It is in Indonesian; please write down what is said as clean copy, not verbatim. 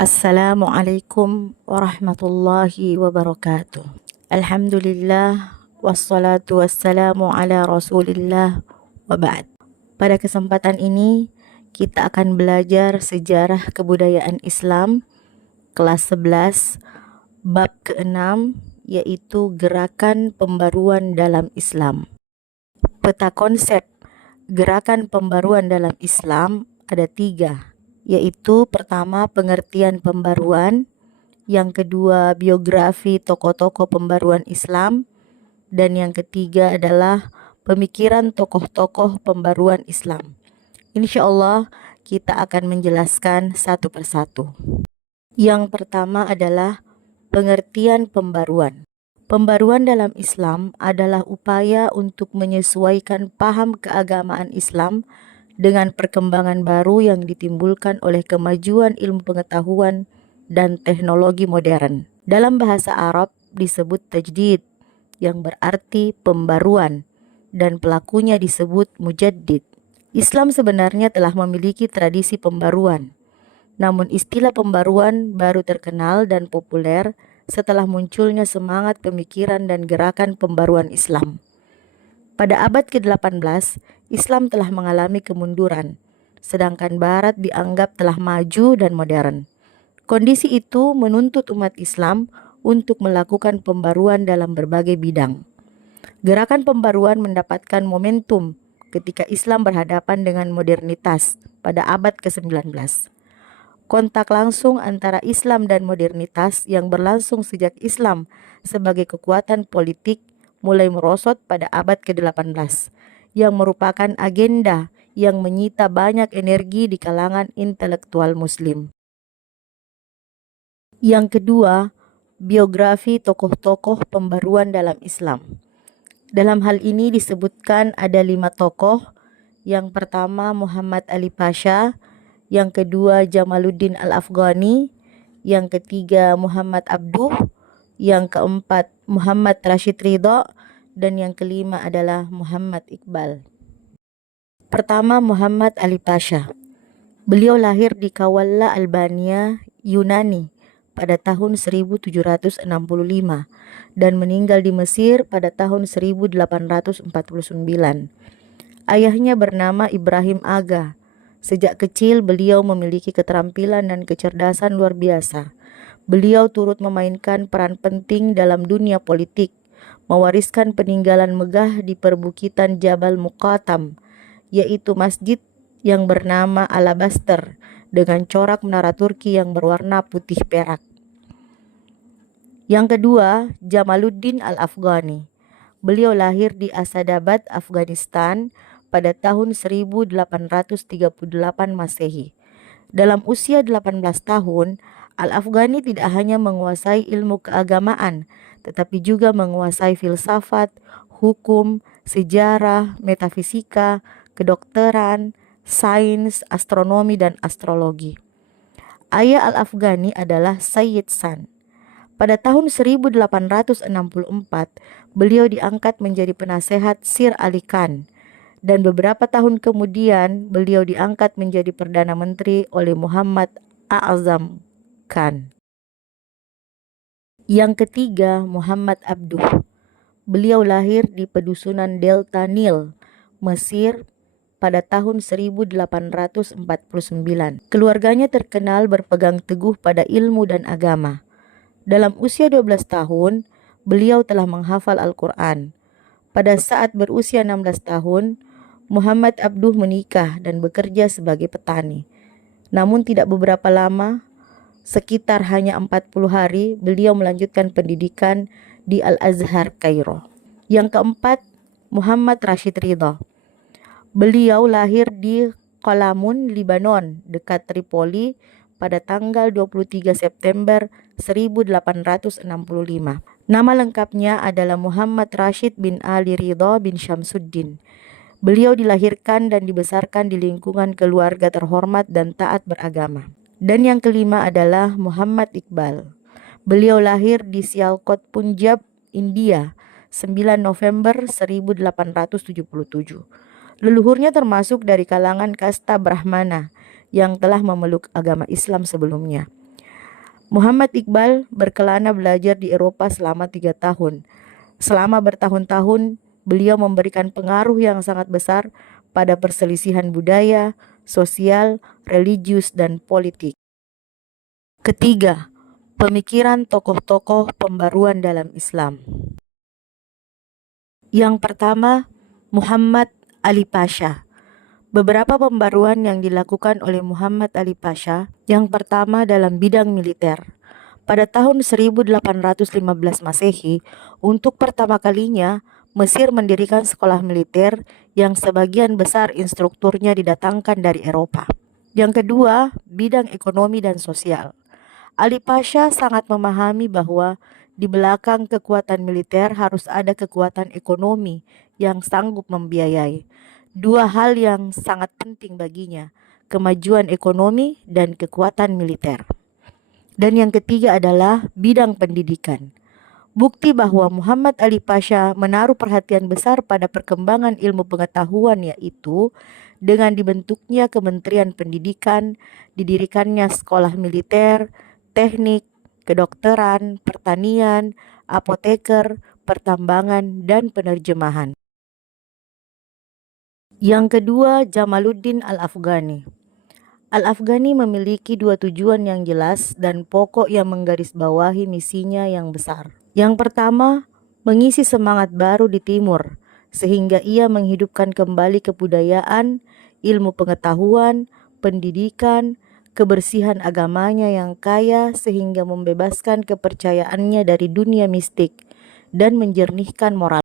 Assalamualaikum warahmatullahi wabarakatuh. Alhamdulillah wassalatu wassalamu ala Rasulillah wa ba'd. Pada kesempatan ini kita akan belajar sejarah kebudayaan Islam kelas 11 bab ke-6, yaitu gerakan pembaruan dalam Islam. Peta konsep gerakan pembaruan dalam Islam ada 3, yaitu pertama pengertian pembaruan, yang kedua biografi tokoh-tokoh pembaruan Islam, dan yang ketiga adalah pemikiran tokoh-tokoh pembaruan Islam. Insya Allah kita akan menjelaskan satu persatu. Yang pertama adalah pengertian pembaruan. Pembaruan dalam Islam adalah upaya untuk menyesuaikan paham keagamaan Islam dengan perkembangan baru yang ditimbulkan oleh kemajuan ilmu pengetahuan dan teknologi modern. Dalam bahasa Arab disebut tajdid, yang berarti pembaruan, dan pelakunya disebut mujaddid. Islam sebenarnya telah memiliki tradisi pembaruan, namun istilah pembaruan baru terkenal dan populer setelah munculnya semangat pemikiran dan gerakan pembaruan Islam. Pada abad ke-18, Islam telah mengalami kemunduran, sedangkan Barat dianggap telah maju dan modern. Kondisi itu menuntut umat Islam untuk melakukan pembaruan dalam berbagai bidang. Gerakan pembaruan mendapatkan momentum ketika Islam berhadapan dengan modernitas pada abad ke-19. Kontak langsung antara Islam dan modernitas yang berlangsung sejak Islam sebagai kekuatan politik mulai merosot pada abad ke-18, yang merupakan agenda yang menyita banyak energi di kalangan intelektual muslim. Yang kedua, biografi tokoh-tokoh pembaruan dalam Islam. Dalam hal ini disebutkan ada 5 tokoh. Yang pertama Muhammad Ali Pasha, yang kedua Jamaluddin Al-Afghani, yang ketiga Muhammad Abduh, yang keempat Muhammad Rashid Ridha, dan yang kelima adalah Muhammad Iqbal. Pertama, Muhammad Ali Pasha. Beliau lahir di Kawalla, Albania, Yunani pada tahun 1765 dan meninggal di Mesir pada tahun 1849. Ayahnya bernama Ibrahim Aga. Sejak kecil beliau memiliki keterampilan dan kecerdasan luar biasa. Beliau turut memainkan peran penting dalam dunia politik, mewariskan peninggalan megah di perbukitan Jabal Muqattam, yaitu masjid yang bernama Alabaster dengan corak menara Turki yang berwarna putih perak. Yang kedua, Jamaluddin Al-Afghani. Beliau lahir di Asadabad, Afghanistan pada tahun 1838 Masehi. Dalam usia 18 tahun, Al-Afghani tidak hanya menguasai ilmu keagamaan, tetapi juga menguasai filsafat, hukum, sejarah, metafisika, kedokteran, sains, astronomi, dan astrologi. Ayah Al-Afghani adalah Sayyid San. Pada tahun 1864, beliau diangkat menjadi penasehat Sir Ali Khan, dan beberapa tahun kemudian beliau diangkat menjadi Perdana Menteri oleh Muhammad A'zam Khan. Yang ketiga, Muhammad Abduh. Beliau lahir di pedusunan Delta Nil, Mesir pada tahun 1849. Keluarganya terkenal berpegang teguh pada ilmu dan agama. Dalam usia 12 tahun, beliau telah menghafal Al-Quran. Pada saat berusia 16 tahun, Muhammad Abduh menikah dan bekerja sebagai petani. Namun tidak beberapa lama, sekitar hanya 40 hari, beliau melanjutkan pendidikan di Al-Azhar, Kairo. Yang keempat, Muhammad Rashid Ridha. Beliau lahir di Qalamun, Lebanon, dekat Tripoli pada tanggal 23 September 1865. Nama lengkapnya adalah Muhammad Rashid bin Ali Ridha bin Syamsuddin. Beliau dilahirkan dan dibesarkan di lingkungan keluarga terhormat dan taat beragama. Dan yang kelima adalah Muhammad Iqbal. Beliau lahir di Sialkot, Punjab, India, 9 November 1877. Leluhurnya termasuk dari kalangan kasta Brahmana yang telah memeluk agama Islam sebelumnya. Muhammad Iqbal berkelana belajar di Eropa selama 3 tahun. Selama bertahun-tahun, beliau memberikan pengaruh yang sangat besar pada perselisihan budaya, sosial, religius, dan politik. Ketiga, pemikiran tokoh-tokoh pembaruan dalam Islam. Yang pertama, Muhammad Ali Pasha. Beberapa pembaruan yang dilakukan oleh Muhammad Ali Pasha, yang pertama dalam bidang militer. Pada tahun 1815 Masehi, untuk pertama kalinya, Mesir mendirikan sekolah militer yang sebagian besar instrukturnya didatangkan dari Eropa. Yang kedua, bidang ekonomi dan sosial. Ali Pasha sangat memahami bahwa di belakang kekuatan militer harus ada kekuatan ekonomi yang sanggup membiayai. Dua hal yang sangat penting baginya, kemajuan ekonomi dan kekuatan militer. Dan yang ketiga adalah bidang pendidikan. Bukti bahwa Muhammad Ali Pasha menaruh perhatian besar pada perkembangan ilmu pengetahuan, yaitu dengan dibentuknya Kementerian Pendidikan, didirikannya sekolah militer, teknik, kedokteran, pertanian, apoteker, pertambangan, dan penerjemahan. Yang kedua, Jamaluddin Al-Afghani. Al-Afghani memiliki dua tujuan yang jelas dan pokok yang menggarisbawahi misinya yang besar. Yang pertama, mengisi semangat baru di timur, sehingga ia menghidupkan kembali kebudayaan, ilmu pengetahuan, pendidikan, kebersihan agamanya yang kaya sehingga membebaskan kepercayaannya dari dunia mistik dan menjernihkan moral.